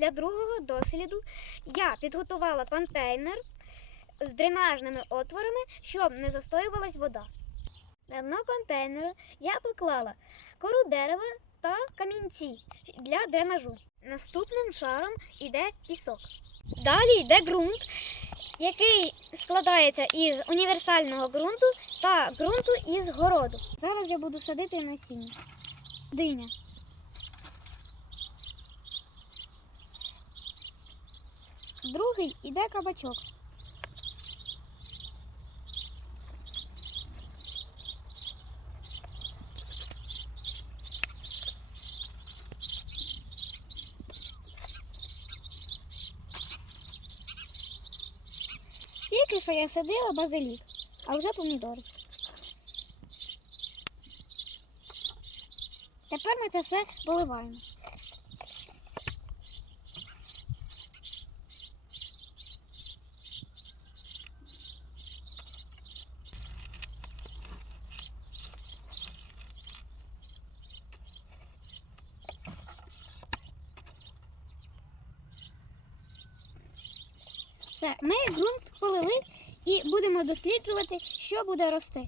Для другого досліду я підготувала контейнер з дренажними отворами, щоб не застоювалась вода. На дно контейнеру я поклала кору дерева та камінці для дренажу. Наступним шаром йде пісок. Далі йде ґрунт, який складається із універсального ґрунту та ґрунту із городу. Зараз я буду садити насіння. Диня. Другий іде кабачок. Тільки що я садила базилік, а вже помідори. Тепер ми це все поливаємо. Все, ми ґрунт полили і будемо досліджувати, що буде рости.